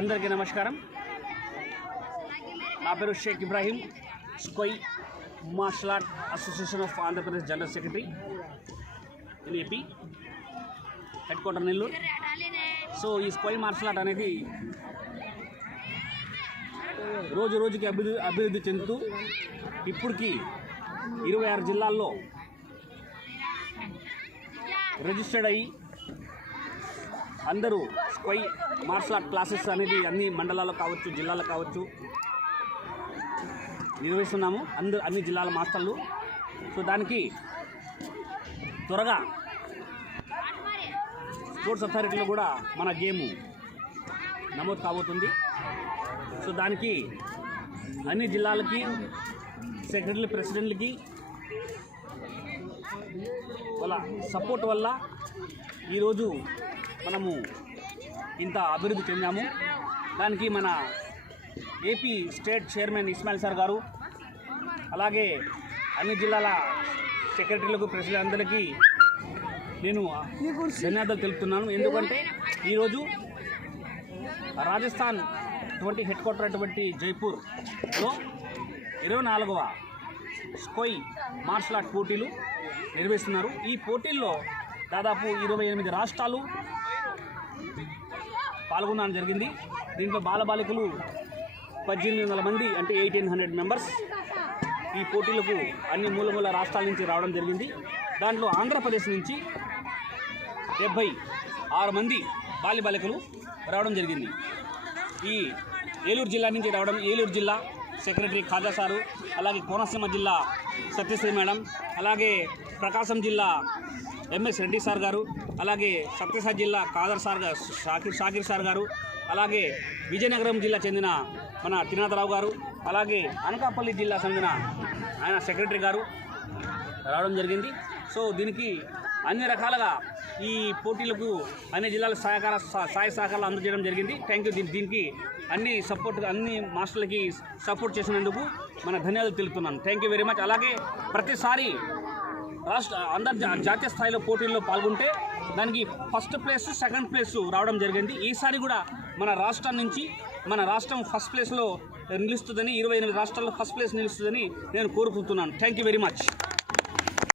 అందరికీ నమస్కారం. నా పేరు Shaik Ibrahim, Sqay martial art association of Andhra Pradesh general secretary in AP, headquarter Nellore. So ఈ స్కోయ్ మార్షల్ ఆర్ట్ అనేది రోజు రోజుకి అభివృద్ధి చెందుతూ ఇప్పటికి 26 జిల్లాల్లో రిజిస్టర్డ్ అయ్యి అందరూ స్కోయ్ మార్షల్ ఆర్ట్ క్లాసెస్ అనేది అన్ని మండలాల్లో కావచ్చు, జిల్లాలో కావచ్చు నిర్వహిస్తున్నాము. అన్ని జిల్లాల మాస్టర్లు. సో దానికి త్వరగా స్పోర్ట్స్ అథారిటీలో కూడా మన గేము నమోదు కాబోతుంది. సో దానికి అన్ని జిల్లాలకి సెక్రటరీ ప్రెసిడెంట్లకి వాళ్ళ సపోర్ట్ వల్ల ఈరోజు మనము ఇంత అభివృద్ధి చెందాము. దానికి మన AP state chairman Ismail sir గారు, అలాగే అన్ని జిల్లాల సెక్రటరీలకు, ప్రెసిడెంట్ అందరికీ నేను ధన్యవాదాలు తెలుపుతున్నాను. ఎందుకంటే ఈరోజు రాజస్థాన్ హెడ్ క్వార్టర్ అటువంటి జైపూర్లో 24వ స్కోయ్ మార్షల్ ఆర్ట్ పోటీలు నిర్వహిస్తున్నారు. ఈ పోటీల్లో దాదాపు 28 రాష్ట్రాలు పాల్గొనడం జరిగింది. దీంట్లో బాలబాలికలు 1800 మంది, అంటే 1800 మెంబర్స్ ఈ పోటీలకు అన్ని మూల రాష్ట్రాల నుంచి రావడం జరిగింది. దాంట్లో ఆంధ్రప్రదేశ్ నుంచి 76 మంది బాలబాలికలు రావడం జరిగింది. ఈ ఏలూరు జిల్లా నుంచి రావడం, ఏలూరు జిల్లా సెక్రటరీ ఖాజా సారు, అలాగే కోనసీమ జిల్లా సత్యశ్రీ మేడం, అలాగే ప్రకాశం జిల్లా ఎంఎస్ రెడ్డి సార్ గారు, అలాగే సత్యసాయి జిల్లా కాదర్ సార్ గారు, షాకిర్ సార్ గారు, అలాగే విజయనగరం జిల్లా చెందిన మన త్రినాథరావు గారు, అలాగే అనకాపల్లి జిల్లా చెందిన ఆయన సెక్రటరీ గారు రావడం జరిగింది. సో దీనికి అన్ని రకాలుగా ఈ పోటీలకు అన్ని జిల్లాల సహాయ సహకారాలు అందజేయడం జరిగింది. Thank you. దీనికి అన్ని మాస్టర్లకి సపోర్ట్ చేసినందుకు మన ధన్యవాదాలు తెలుపుతున్నాను. Thank you very much. అలాగే ప్రతిసారి జాతీయ స్థాయిలో పోటీల్లో పాల్గొంటే దానికి ఫస్ట్ ప్లేస్, సెకండ్ ప్లేస్ రావడం జరిగింది. ఈసారి కూడా మన రాష్ట్రం నుంచి మన రాష్ట్రం ఫస్ట్ ప్లేస్లో నిలుస్తుందని, 28 రాష్ట్రాల్లో ఫస్ట్ ప్లేస్ నిలుస్తుందని నేను కోరుకుంటున్నాను. Thank you very much.